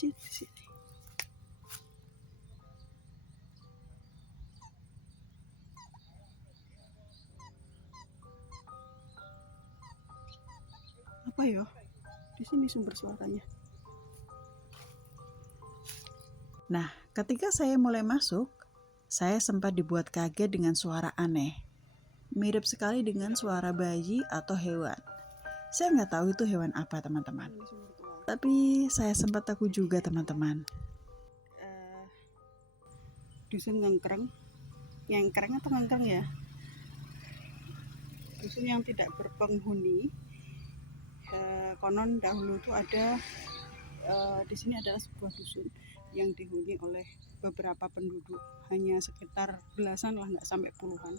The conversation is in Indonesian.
masjid di sini. Apa ya? Di sini sumber suaranya. Nah, ketika saya mulai masuk, saya sempat dibuat kaget dengan suara aneh. Mirip sekali dengan suara bayi atau hewan. Saya nggak tahu itu hewan apa, teman-teman. Tapi saya sempat takut juga, teman-teman. Dusun Ngengkreng. Ngengkreng atau Ngengkreng ya? Dusun yang tidak berpenghuni. Konon dahulu itu ada di sini adalah sebuah dusun yang dihuni oleh beberapa penduduk, hanya sekitar belasan lah, nggak sampai puluhan.